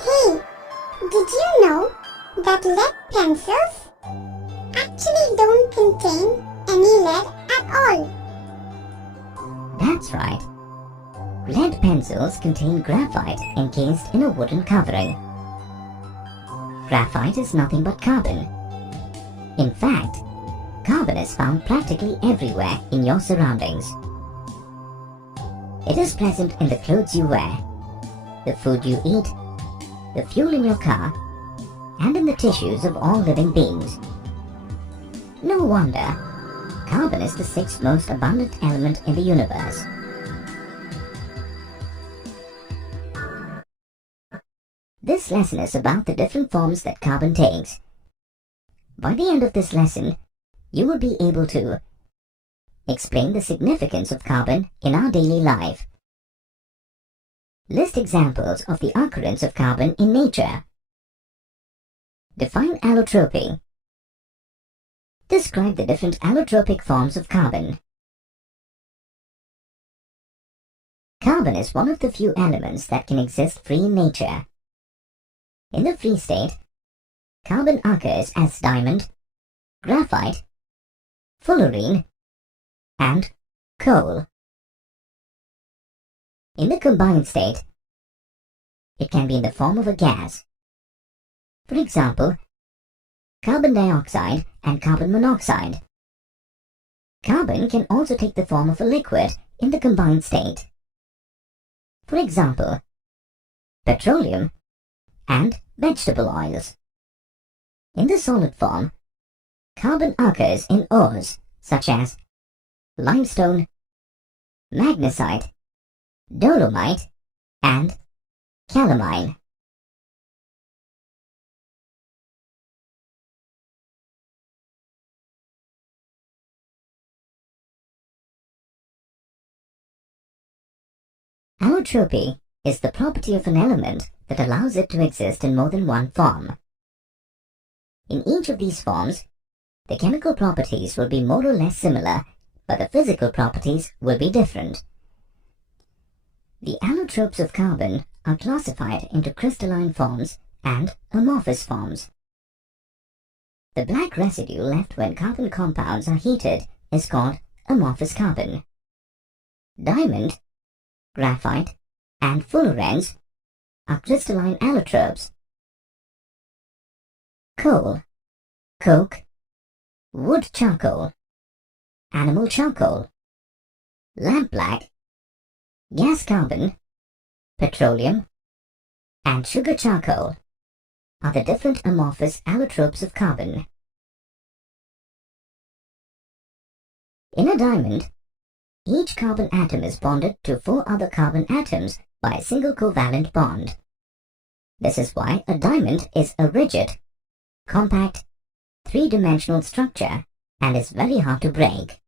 Hey, did you know that lead pencils actually don't contain any lead at all? That's right. Lead pencils contain graphite encased in a wooden covering. Graphite is nothing but carbon. In fact, carbon is found practically everywhere in your surroundings. It is present in the clothes you wear, the food you eat, the fuel in your car, and in the tissues of all living beings. No wonder, carbon is the sixth most abundant element in the universe. This lesson is about the different forms that carbon takes. By the end of this lesson, you will be able to explain the significance of carbon in our daily life, list examples of the occurrence of carbon in nature, define allotropy, describe the different allotropic forms of carbon. Carbon is one of the few elements that can exist free in nature. In the free state, carbon occurs as diamond, graphite, fullerene, and coal. In the combined state, it can be in the form of a gas. For example, carbon dioxide and carbon monoxide. Carbon can also take the form of a liquid in the combined state. For example, petroleum and vegetable oils. In the solid form, carbon occurs in ores such as limestone, magnesite, dolomite, and calamine. Allotropy is the property of an element that allows it to exist in more than one form. In each of these forms, the chemical properties will be more or less similar, but the physical properties will be different. The allotropes of carbon are classified into crystalline forms and amorphous forms. The black residue left when carbon compounds are heated is called amorphous carbon. Diamond, graphite, and fullerenes are crystalline allotropes. Coal, coke, wood charcoal, animal charcoal, lampblack, gas carbon, petroleum, and sugar charcoal are the different amorphous allotropes of carbon. In a diamond, each carbon atom is bonded to 4 other carbon atoms by a single covalent bond. This is why a diamond is a rigid, compact, three-dimensional structure and is very hard to break.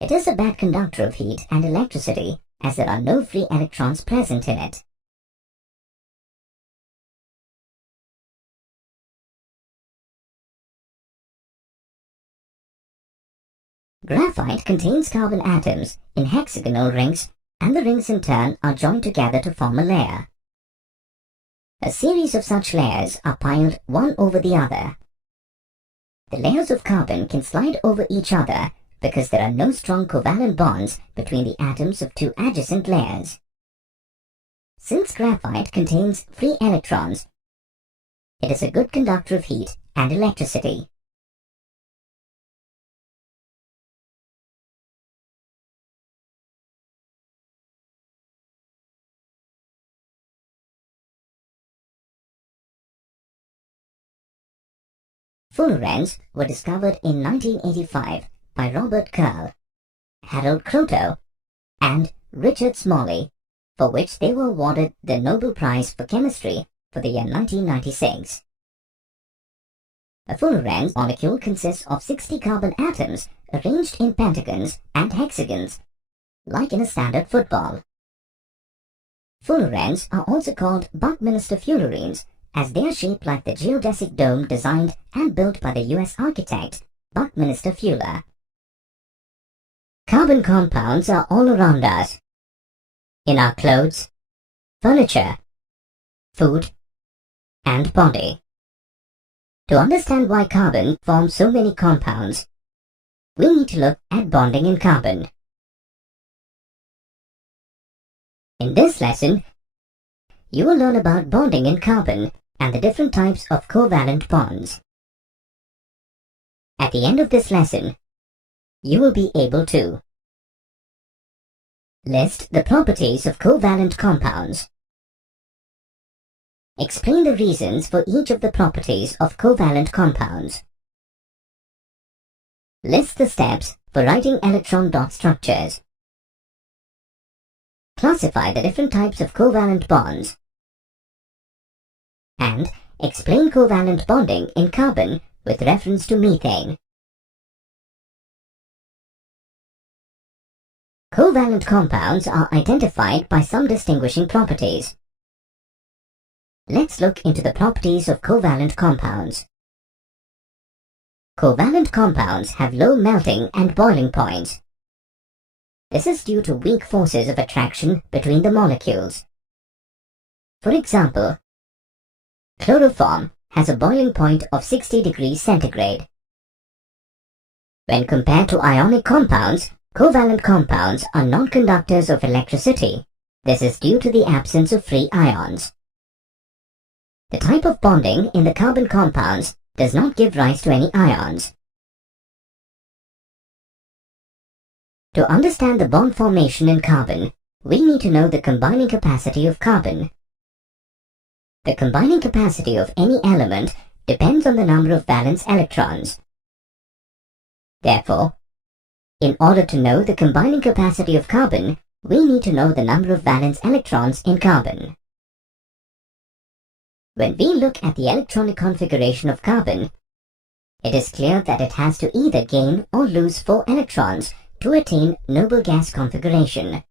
It is a bad conductor of heat and electricity as there are no free electrons present in it. Graphite contains carbon atoms in hexagonal rings, and the rings in turn are joined together to form a layer. A series of such layers are piled one over the other. The layers of carbon can slide over each other because there are no strong covalent bonds between the atoms of 2 adjacent layers. Since graphite contains free electrons, it is a good conductor of heat and electricity. Fullerenes were discovered in 1985 by Robert Curl, Harold Kroto, and Richard Smalley, for which they were awarded the Nobel Prize for Chemistry for the year 1996. A fullerene molecule consists of 60 carbon atoms arranged in pentagons and hexagons, like in a standard football. Fullerenes are also called Buckminster fullerenes, as they are shaped like the geodesic dome designed and built by the US architect Buckminster Fuller. Carbon compounds are all around us, in our clothes, furniture, food, and body. To understand why carbon forms so many compounds, we need to look at bonding in carbon. In this lesson, you will learn about bonding in carbon and the different types of covalent bonds. At the end of this lesson, you will be able to list the properties of covalent compounds, explain the reasons for each of the properties of covalent compounds, list the steps for writing electron dot structures, classify the different types of covalent bonds, and explain covalent bonding in carbon with reference to methane. Covalent compounds are identified by some distinguishing properties. Let's look into the properties of covalent compounds. Covalent compounds have low melting and boiling points. This is due to weak forces of attraction between the molecules. For example, chloroform has a boiling point of 60 degrees centigrade. When compared to ionic compounds, covalent compounds are non-conductors of electricity. This is due to the absence of free ions. The type of bonding in the carbon compounds does not give rise to any ions. To understand the bond formation in carbon, we need to know the combining capacity of carbon. The combining capacity of any element depends on the number of valence electrons. Therefore, in order to know the combining capacity of carbon, we need to know the number of valence electrons in carbon. When we look at the electronic configuration of carbon, it is clear that it has to either gain or lose 4 electrons to attain noble gas configuration.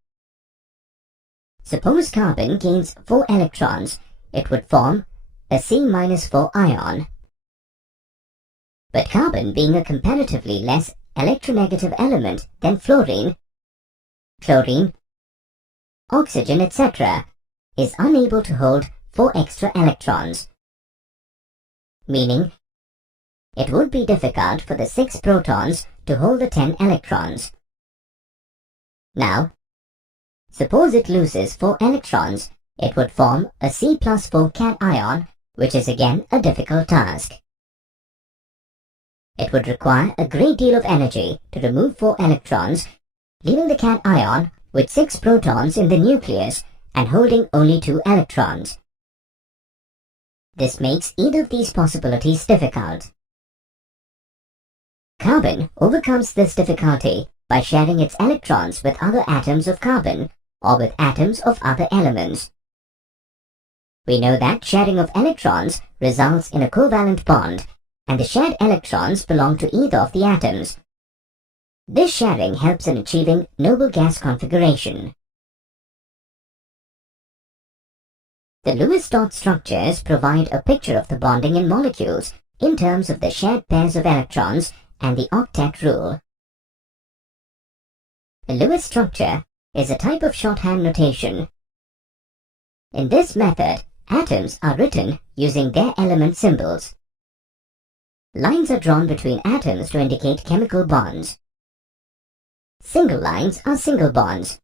Suppose carbon gains 4 electrons, it would form a C-4 ion. But carbon, being a comparatively less electronegative element than fluorine, chlorine, oxygen, etc., is unable to hold 4 extra electrons, meaning it would be difficult for the 6 protons to hold the 10 electrons. Now, suppose it loses 4 electrons, it would form a C+4 cation, which is again a difficult task. It would require a great deal of energy to remove 4 electrons, leaving the cation with 6 protons in the nucleus and holding only 2 electrons. This makes either of these possibilities difficult. Carbon overcomes this difficulty by sharing its electrons with other atoms of carbon or with atoms of other elements. We know that sharing of electrons results in a covalent bond, and the shared electrons belong to either of the atoms. This sharing helps in achieving noble gas configuration. The Lewis dot structures provide a picture of the bonding in molecules in terms of the shared pairs of electrons and the octet rule. A Lewis structure is a type of shorthand notation. In this method, atoms are written using their element symbols. Lines are drawn between atoms to indicate chemical bonds. Single lines are single bonds.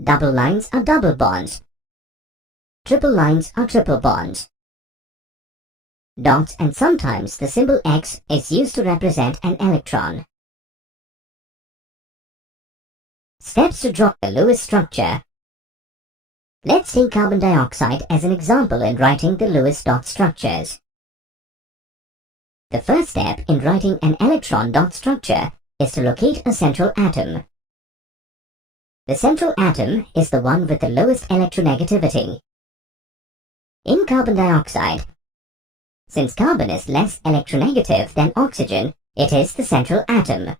Double lines are double bonds. Triple lines are triple bonds. Dots and sometimes the symbol X is used to represent an electron. Steps to draw a Lewis structure. Let's take carbon dioxide as an example in writing the Lewis dot structures. The first step in writing an electron dot structure is to locate a central atom. The central atom is the one with the lowest electronegativity. In carbon dioxide, since carbon is less electronegative than oxygen, it is the central atom.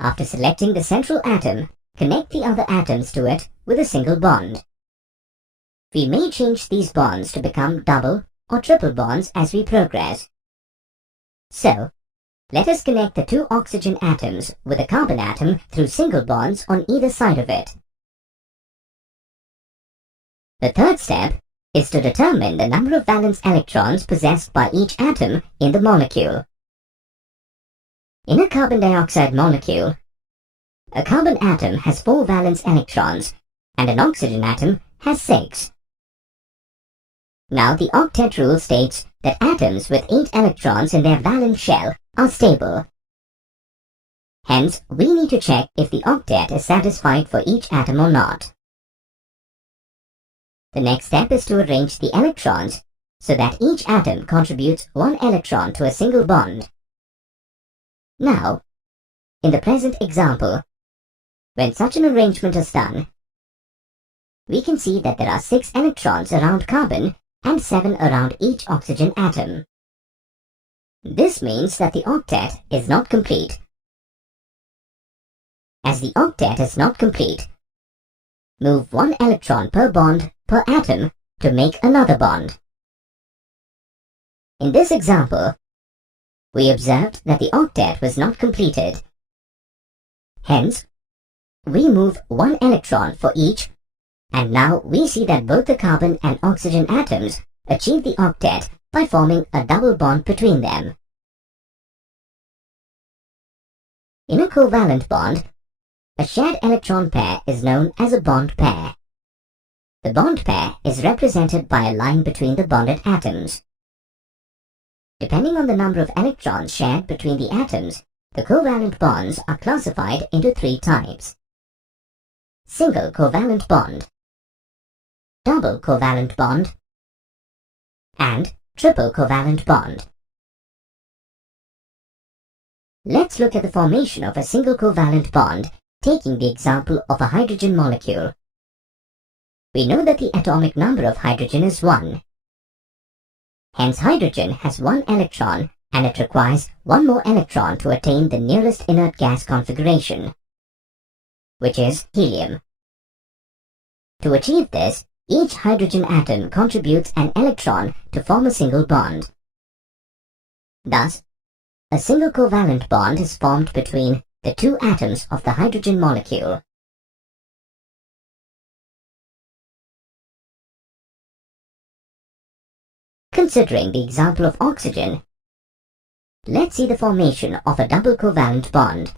After selecting the central atom, connect the other atoms to it with a single bond. We may change these bonds to become double or triple bonds as we progress. So, let us connect the 2 oxygen atoms with a carbon atom through single bonds on either side of it. The third step is to determine the number of valence electrons possessed by each atom in the molecule. In a carbon dioxide molecule, a carbon atom has 4 valence electrons and an oxygen atom has 6. Now the octet rule states that atoms with 8 electrons in their valence shell are stable. Hence, we need to check if the octet is satisfied for each atom or not. The next step is to arrange the electrons so that each atom contributes 1 electron to a single bond. Now, in the present example, when such an arrangement is done, we can see that there are 6 electrons around carbon and 7 around each oxygen atom. This means that the octet is not complete. As the octet is not complete, move 1 electron per bond per atom to make another bond. In this example, we observed that the octet was not completed. Hence, we move 1 electron for each, and now we see that both the carbon and oxygen atoms achieve the octet by forming a double bond between them. In a covalent bond, a shared electron pair is known as a bond pair. The bond pair is represented by a line between the bonded atoms. Depending on the number of electrons shared between the atoms, the covalent bonds are classified into 3 types: single covalent bond, double covalent bond, and triple covalent bond. Let's look at the formation of a single covalent bond, taking the example of a hydrogen molecule. We know that the atomic number of hydrogen is 1. Hence, hydrogen has 1 electron and it requires 1 more electron to attain the nearest inert gas configuration, which is helium. To achieve this, each hydrogen atom contributes an electron to form a single bond. Thus, a single covalent bond is formed between the 2 atoms of the hydrogen molecule. Considering the example of oxygen, let's see the formation of a double covalent bond.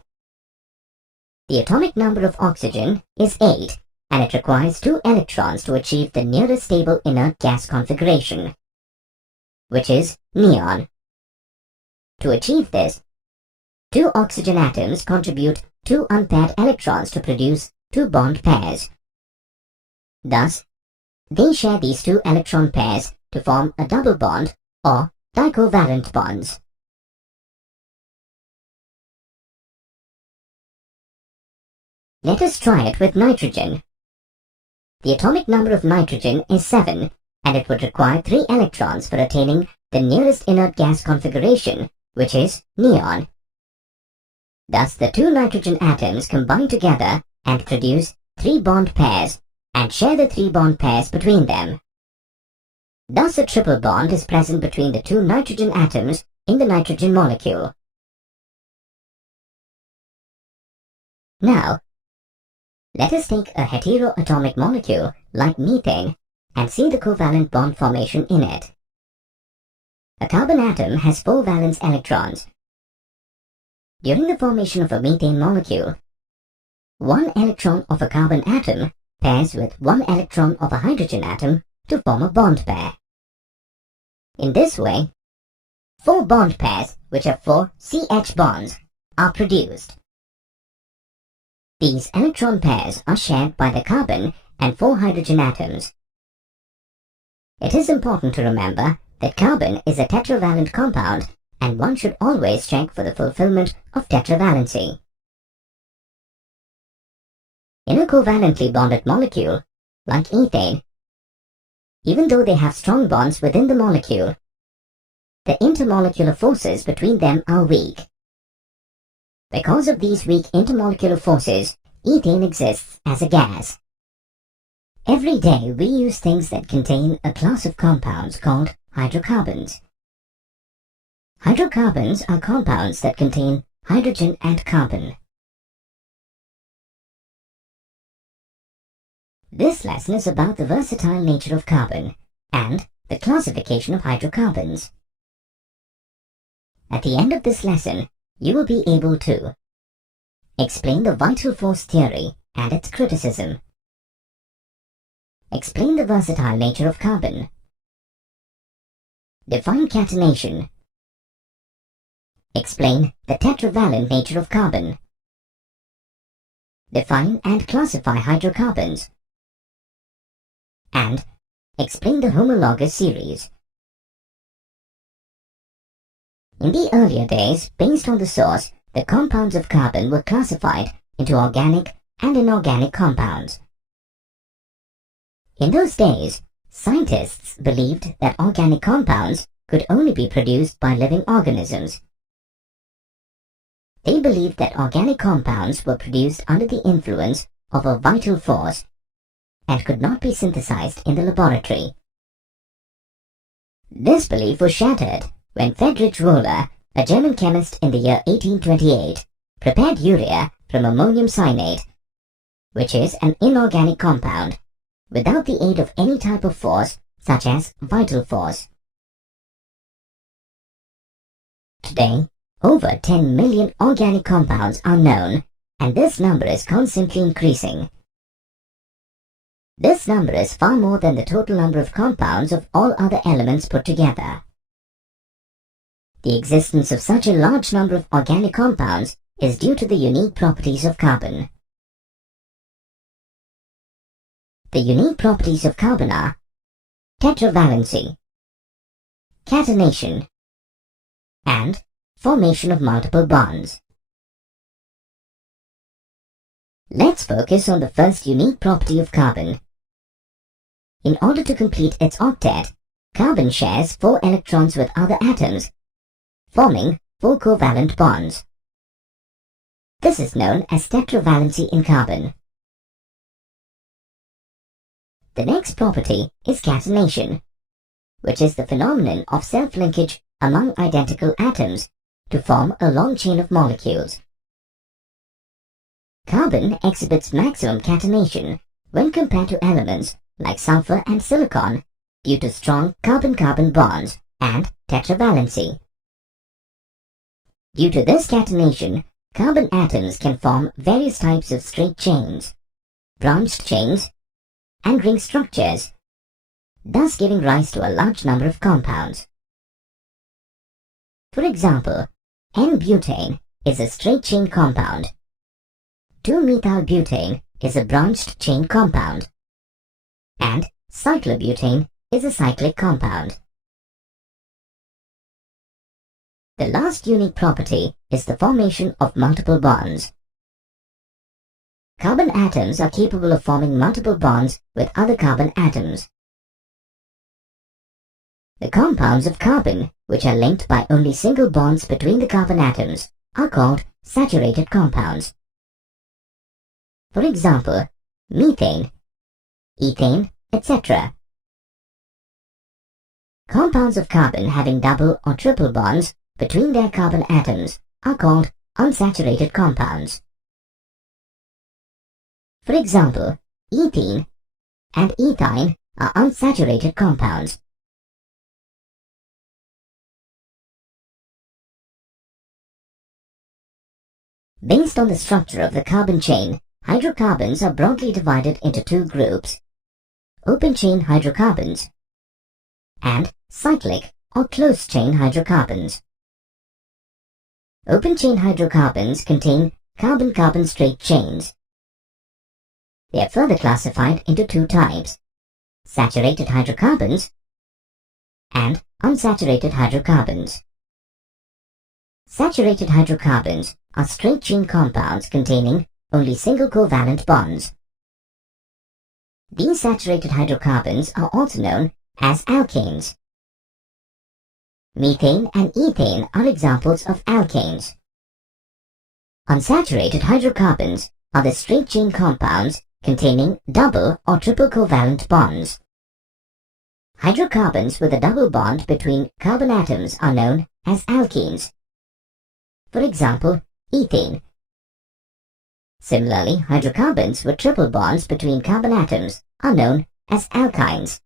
The atomic number of oxygen is 8, and it requires 2 electrons to achieve the nearest stable inert gas configuration, which is neon. To achieve this, 2 oxygen atoms contribute 2 unpaired electrons to produce 2 bond pairs. Thus, they share these 2 electron pairs to form a double bond or dicovalent bonds. Let us try it with nitrogen. The atomic number of nitrogen is 7, and it would require 3 electrons for attaining the nearest inert gas configuration, which is neon. Thus, the 2 nitrogen atoms combine together and produce 3 bond pairs and share the 3 bond pairs between them. Thus, a triple bond is present between the 2 nitrogen atoms in the nitrogen molecule. Now, let us take a heteroatomic molecule like methane and see the covalent bond formation in it. A carbon atom has 4 valence electrons. During the formation of a methane molecule, 1 electron of a carbon atom pairs with 1 electron of a hydrogen atom to form a bond pair. In this way, 4 bond pairs, which have 4 CH bonds, are produced. These electron pairs are shared by the carbon and 4 hydrogen atoms. It is important to remember that carbon is a tetravalent compound, and one should always check for the fulfillment of tetravalency. In a covalently bonded molecule, like ethane, even though they have strong bonds within the molecule, the intermolecular forces between them are weak. Because of these weak intermolecular forces, ethane exists as a gas. Every day we use things that contain a class of compounds called hydrocarbons. Hydrocarbons are compounds that contain hydrogen and carbon. This lesson is about the versatile nature of carbon, and the classification of hydrocarbons. At the end of this lesson, you will be able to explain the vital force theory and its criticism, explain the versatile nature of carbon, define catenation, explain the tetravalent nature of carbon, define and classify hydrocarbons, and explain the homologous series. In the earlier days, based on the source, the compounds of carbon were classified into organic and inorganic compounds. In those days, scientists believed that organic compounds could only be produced by living organisms. They believed that organic compounds were produced under the influence of a vital force and could not be synthesized in the laboratory. This belief was shattered when Friedrich Roller, a German chemist in the year 1828, prepared urea from ammonium cyanate, which is an inorganic compound, without the aid of any type of force such as vital force. Today, over 10 million organic compounds are known, and this number is constantly increasing. This number is far more than the total number of compounds of all other elements put together. The existence of such a large number of organic compounds is due to the unique properties of carbon. The unique properties of carbon are tetravalency, catenation, and formation of multiple bonds. Let's focus on the first unique property of carbon. In order to complete its octet, carbon shares 4 electrons with other atoms, forming 4 covalent bonds. This is known as tetravalency in carbon. The next property is catenation, which is the phenomenon of self-linkage among identical atoms to form a long chain of molecules. Carbon exhibits maximum catenation when compared to elements like sulfur and silicon due to strong carbon-carbon bonds and tetravalency. Due to this catenation, carbon atoms can form various types of straight chains, branched chains, and ring structures, thus giving rise to a large number of compounds. For example, N-butane is a straight chain compound. 2-methylbutane is a branched chain compound, and cyclobutane is a cyclic compound. The last unique property is the formation of multiple bonds. Carbon atoms are capable of forming multiple bonds with other carbon atoms. The compounds of carbon, which are linked by only single bonds between the carbon atoms, are called saturated compounds. For example, methane, ethane, etc. Compounds of carbon having double or triple bonds between their carbon atoms are called unsaturated compounds. For example, ethene and ethyne are unsaturated compounds. Based on the structure of the carbon chain, hydrocarbons are broadly divided into 2 groups: open-chain hydrocarbons and cyclic or closed-chain hydrocarbons. Open-chain hydrocarbons contain carbon-carbon straight chains. They are further classified into 2 types: saturated hydrocarbons and unsaturated hydrocarbons. Saturated hydrocarbons are straight-chain compounds containing only single covalent bonds. These saturated hydrocarbons are also known as alkanes. Methane and ethane are examples of alkanes. Unsaturated hydrocarbons are the straight-chain compounds containing double or triple covalent bonds. Hydrocarbons with a double bond between carbon atoms are known as alkenes. For example, ethane. Similarly, hydrocarbons with triple bonds between carbon atoms are known as alkynes.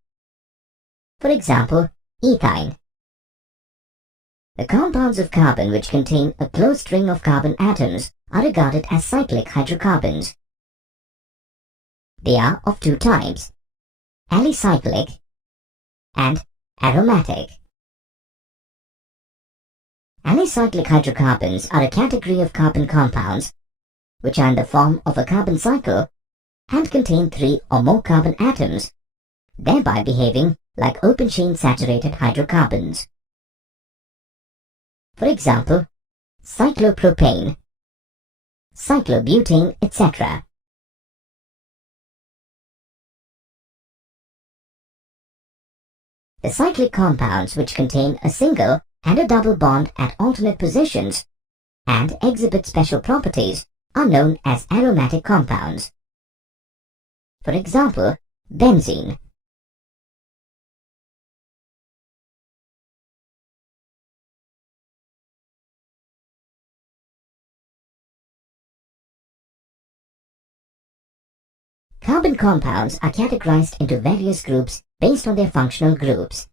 For example, ethine. The compounds of carbon which contain a close string of carbon atoms are regarded as cyclic hydrocarbons. They are of two types, alicyclic and aromatic. Alicyclic hydrocarbons are a category of carbon compounds which are in the form of a carbon cycle and contain 3 or more carbon atoms, thereby behaving like open-chain saturated hydrocarbons. For example, cyclopropane, cyclobutane, etc. The cyclic compounds which contain a single and a double bond at alternate positions and exhibit special properties are known as aromatic compounds. For example, benzene. Carbon compounds are categorized into various groups based on their functional groups.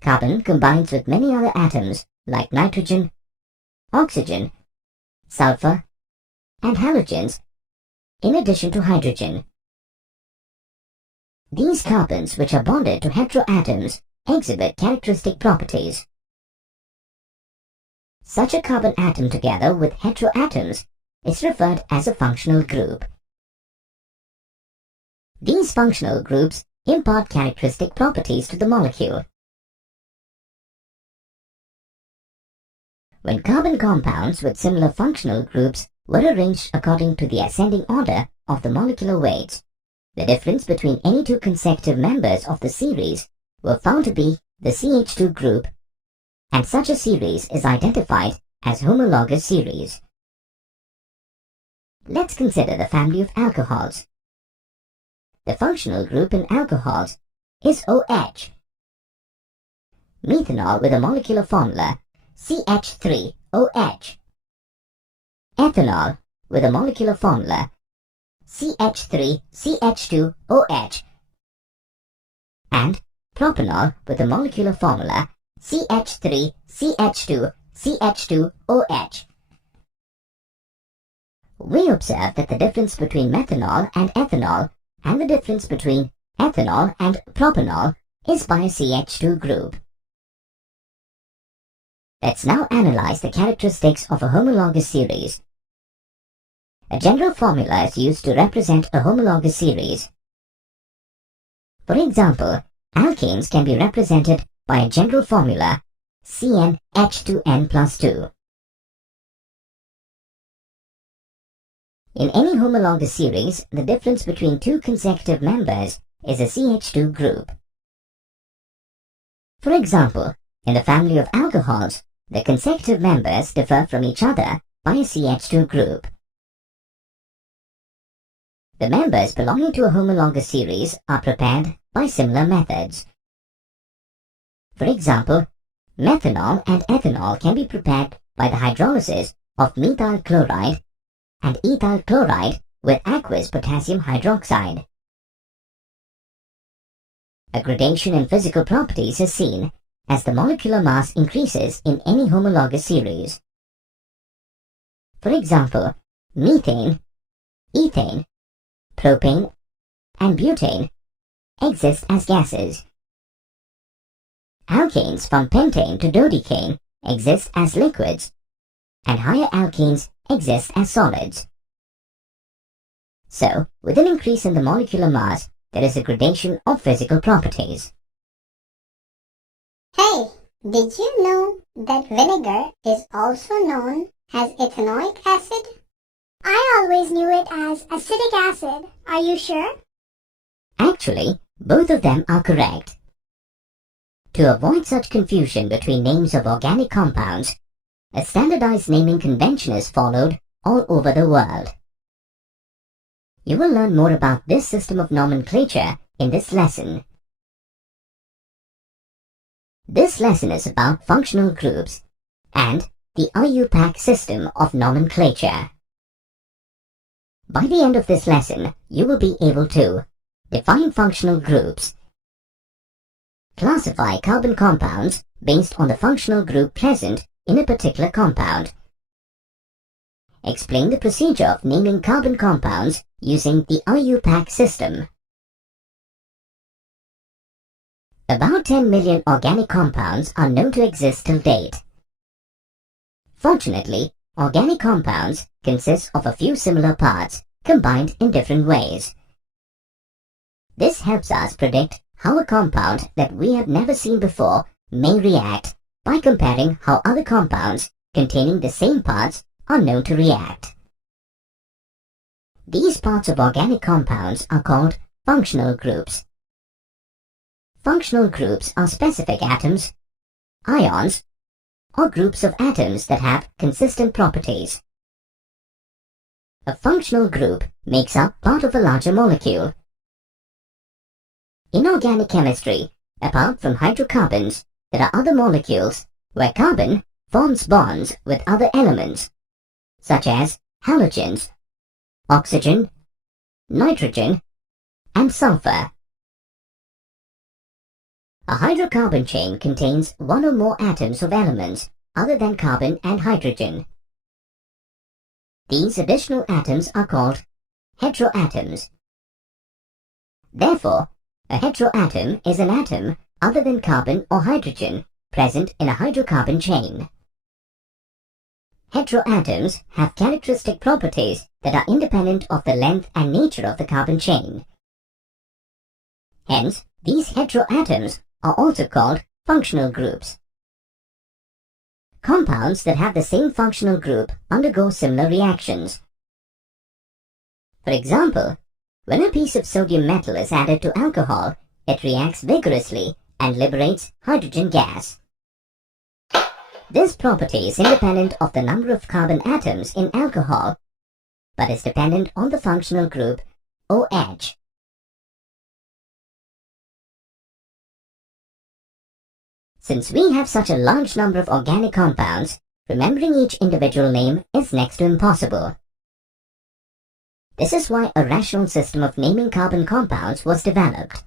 Carbon combines with many other atoms like nitrogen, oxygen, sulfur, and halogens, in addition to hydrogen. These carbons, which are bonded to heteroatoms, exhibit characteristic properties. Such a carbon atom together with heteroatoms is referred as a functional group. These functional groups impart characteristic properties to the molecule. When carbon compounds with similar functional groups were arranged according to the ascending order of the molecular weights, the difference between any two consecutive members of the series were found to be the CH2 group, and such a series is identified as homologous series. Let's consider the family of alcohols. The functional group in alcohols is OH. Methanol with a molecular formula CH3OH. Ethanol with a molecular formula CH3CH2OH. And propanol with a molecular formula CH3CH2CH2OH. We observe that the difference between methanol and ethanol and the difference between ethanol and propanol is by a CH2 group. Let's now analyze the characteristics of a homologous series. A general formula is used to represent a homologous series. For example, alkanes can be represented by a general formula CnH2n plus 2. In any homologous series, the difference between two consecutive members is a CH2 group. For example, in the family of alcohols, the consecutive members differ from each other by a CH2 group. The members belonging to a homologous series are prepared by similar methods. For example, methanol and ethanol can be prepared by the hydrolysis of methyl chloride and ethyl chloride with aqueous potassium hydroxide. A gradation in physical properties is seen as the molecular mass increases in any homologous series. For example, methane, ethane, propane, and butane exist as gases. Alkanes from pentane to dodecane exist as liquids, and higher alkanes exist as solids. So, with an increase in the molecular mass, there is a gradation of physical properties. Hey, did you know that vinegar is also known as ethanoic acid? I always knew it as acetic acid. Are you sure? Actually, both of them are correct. To avoid such confusion between names of organic compounds, a standardized naming convention is followed all over the world. You will learn more about this system of nomenclature in this lesson. This lesson is about functional groups and the IUPAC system of nomenclature. By the end of this lesson, you will be able to define functional groups, Classify carbon compounds based on the functional group present in a particular compound. Explain the procedure of naming carbon compounds using the IUPAC system. About 10 million organic compounds are known to exist till date. Fortunately, organic compounds consist of a few similar parts combined in different ways. This helps us predict how a compound that we have never seen before may react by comparing how other compounds containing the same parts are known to react. These parts of organic compounds are called functional groups. Functional groups are specific atoms, ions, or groups of atoms that have consistent properties. A functional group makes up part of a larger molecule. In organic chemistry, apart from hydrocarbons, there are other molecules where carbon forms bonds with other elements, such as halogens, oxygen, nitrogen, and sulfur. A hydrocarbon chain contains one or more atoms of elements other than carbon and hydrogen. These additional atoms are called heteroatoms. Therefore, a heteroatom is an atom other than carbon or hydrogen present in a hydrocarbon chain. Heteroatoms have characteristic properties that are independent of the length and nature of the carbon chain. Hence, these heteroatoms are also called functional groups. Compounds that have the same functional group undergo similar reactions. For example, when a piece of sodium metal is added to alcohol, it reacts vigorously and liberates hydrogen gas. This property is independent of the number of carbon atoms in alcohol, but is dependent on the functional group OH. Since we have such a large number of organic compounds, remembering each individual name is next to impossible. This is why a rational system of naming carbon compounds was developed.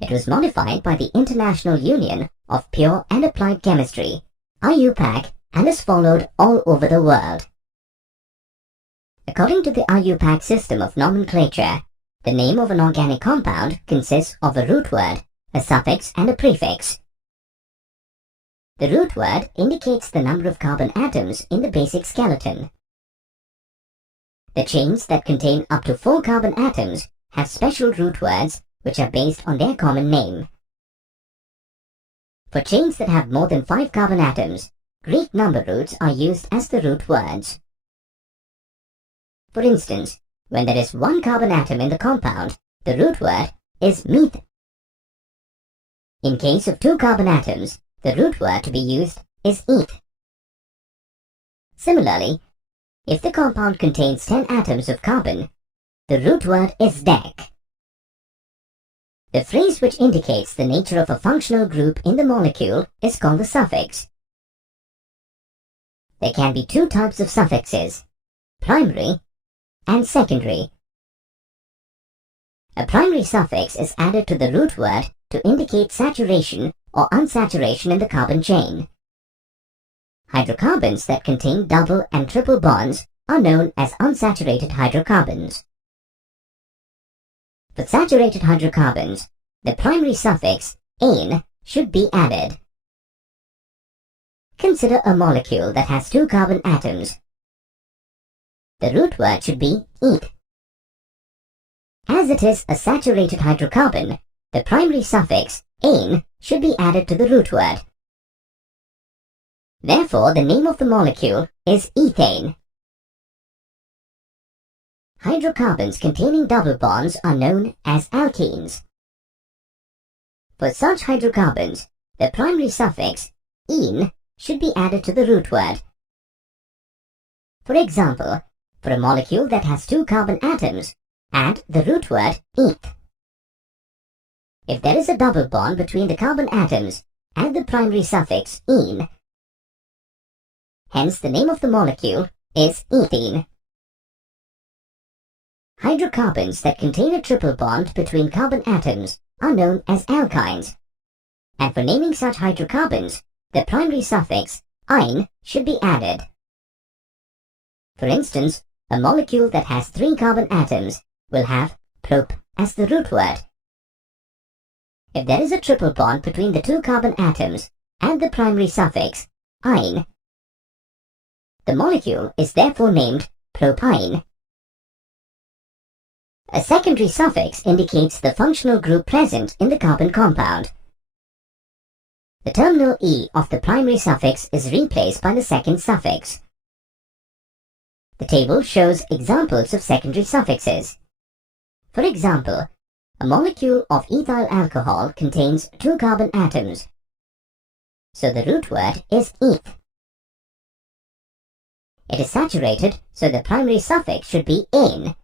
It was modified by the International Union of Pure and Applied Chemistry, IUPAC, and is followed all over the world. According to the IUPAC system of nomenclature, the name of an organic compound consists of a root word, a suffix, and a prefix. The root word indicates the number of carbon atoms in the basic skeleton. The chains that contain up to 4 carbon atoms have special root words which are based on their common name. For chains that have more than 5 carbon atoms, Greek number roots are used as the root words. For instance, when there is 1 carbon atom in the compound, the root word is meth. In case of 2 carbon atoms, the root word to be used is eth. Similarly, if the compound contains 10 atoms of carbon, the root word is dec. The phrase which indicates the nature of a functional group in the molecule is called a suffix. There can be 2 types of suffixes, primary and secondary. A primary suffix is added to the root word to indicate saturation or unsaturation in the carbon chain. Hydrocarbons that contain double and triple bonds are known as unsaturated hydrocarbons. For saturated hydrocarbons, the primary suffix ane should be added. Consider a molecule that has 2 carbon atoms. The root word should be eth. As it is a saturated hydrocarbon, the primary suffix ane should be added to the root word. Therefore, the name of the molecule is ethane. Hydrocarbons containing double bonds are known as alkenes. For such hydrocarbons, the primary suffix ene should be added to the root word. For example, for a molecule that has 2 carbon atoms, add the root word eth. If there is a double bond between the carbon atoms, add the primary suffix ene. Hence, the name of the molecule is ethene. Hydrocarbons that contain a triple bond between carbon atoms are known as alkynes, and for naming such hydrocarbons, the primary suffix "-ine" should be added. For instance, a molecule that has 3 carbon atoms will have prop as the root word. If there is a triple bond between the 2 carbon atoms and the primary suffix "-ine," the molecule is therefore named propyne. A secondary suffix indicates the functional group present in the carbon compound. The terminal E of the primary suffix is replaced by the second suffix. The table shows examples of secondary suffixes. For example, a molecule of ethyl alcohol contains 2 carbon atoms, so the root word is eth. It is saturated, so the primary suffix should be "-ane."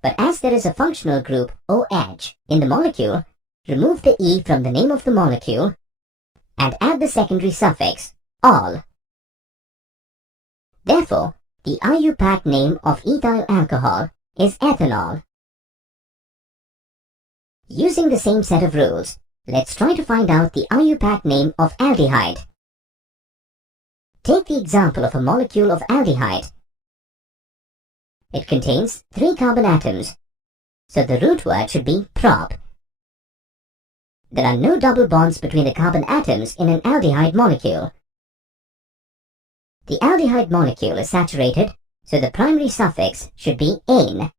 But as there is a functional group OH in the molecule, remove the E from the name of the molecule and add the secondary suffix "-al." Therefore, the IUPAC name of ethyl alcohol is ethanol. Using the same set of rules, let's try to find out the IUPAC name of aldehyde. Take the example of a molecule of aldehyde. It contains 3 carbon atoms, so the root word should be prop. There are no double bonds between the carbon atoms in an aldehyde molecule. The aldehyde molecule is saturated, so the primary suffix should be "-ane."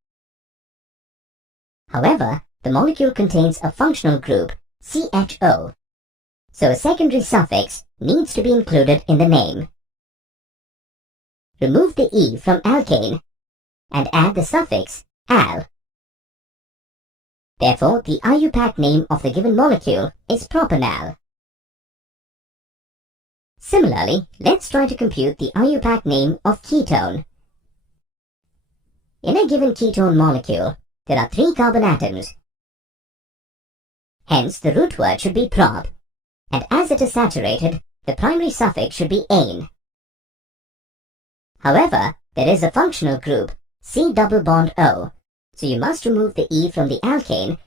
However, the molecule contains a functional group, CHO, so a secondary suffix needs to be included in the name. Remove the E from alkane and add the suffix "-al." Therefore, the IUPAC name of the given molecule is propanal. Similarly, let's try to compute the IUPAC name of ketone. In a given ketone molecule, there are 3 carbon atoms. Hence, the root word should be prop, and as it is saturated, the primary suffix should be "-ane." However, there is a functional group, C-double-bond-O, so you must remove the E from the alkane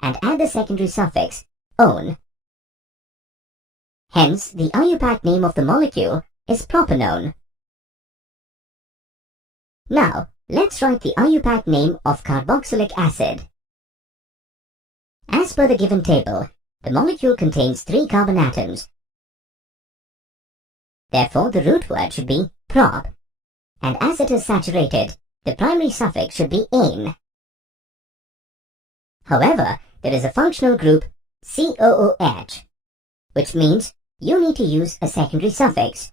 and add the secondary suffix "-one." Hence, the IUPAC name of the molecule is propanone. Now, let's write the IUPAC name of carboxylic acid. As per the given table, the molecule contains 3 carbon atoms. Therefore, the root word should be prop, and as it is saturated, the primary suffix should be "-ane." However, there is a functional group COOH, which means you need to use a secondary suffix.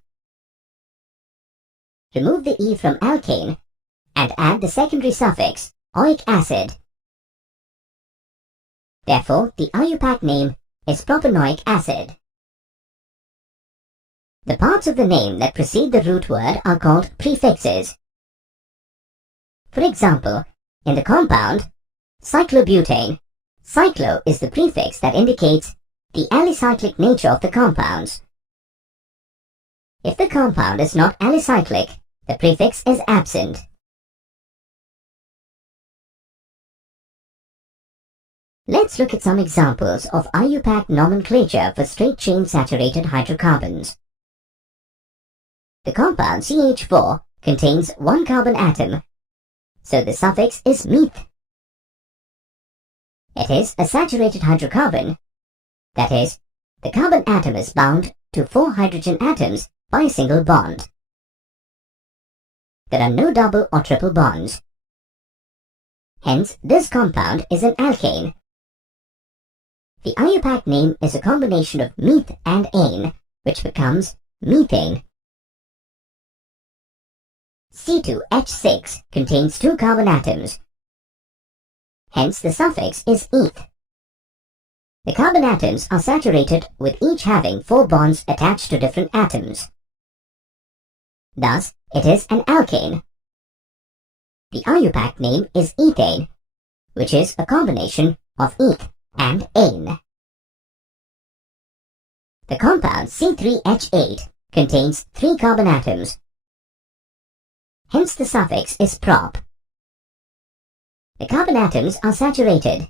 Remove the E from alkane and add the secondary suffix oic acid. Therefore, the IUPAC name is propanoic acid. The parts of the name that precede the root word are called prefixes. For example, in the compound cyclobutane, cyclo is the prefix that indicates the alicyclic nature of the compounds. If the compound is not alicyclic, the prefix is absent. Let's look at some examples of IUPAC nomenclature for straight-chain saturated hydrocarbons. The compound CH4 contains 1 carbon atom, so the suffix is "-meth." It is a saturated hydrocarbon. That is, the carbon atom is bound to 4 hydrogen atoms by a single bond. There are no double or triple bonds. Hence, this compound is an alkane. The IUPAC name is a combination of "-meth" and "-ane, which becomes methane. C2H6 contains 2 carbon atoms. Hence, the suffix is "-eth." The carbon atoms are saturated with each having 4 bonds attached to different atoms. Thus, it is an alkane. The IUPAC name is ethane, which is a combination of eth and ane. The compound C3H8 contains 3 carbon atoms. Hence the suffix is prop. The carbon atoms are saturated.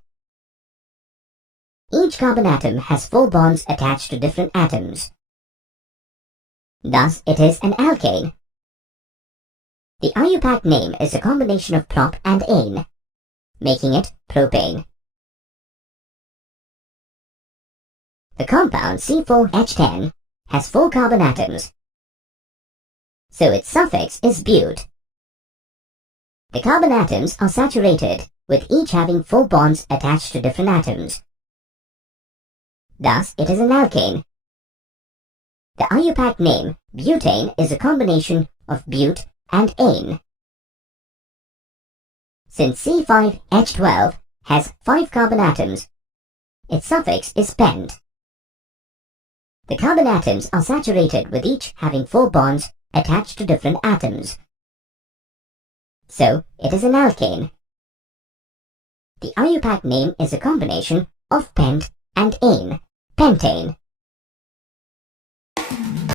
each carbon atom has 4 bonds attached to different atoms. Thus, it is an alkane. The IUPAC name is a combination of prop and ane, making it propane. The compound C4H10 has 4 carbon atoms, so its suffix is bute. The carbon atoms are saturated, with each having 4 bonds attached to different atoms. Thus, it is an alkane. The IUPAC name, butane, is a combination of bute and ane. Since C5H12 has 5 carbon atoms, its suffix is pent. The carbon atoms are saturated with each having 4 bonds attached to different atoms. So, it is an alkane. The IUPAC name is a combination of pent and ane, pentane.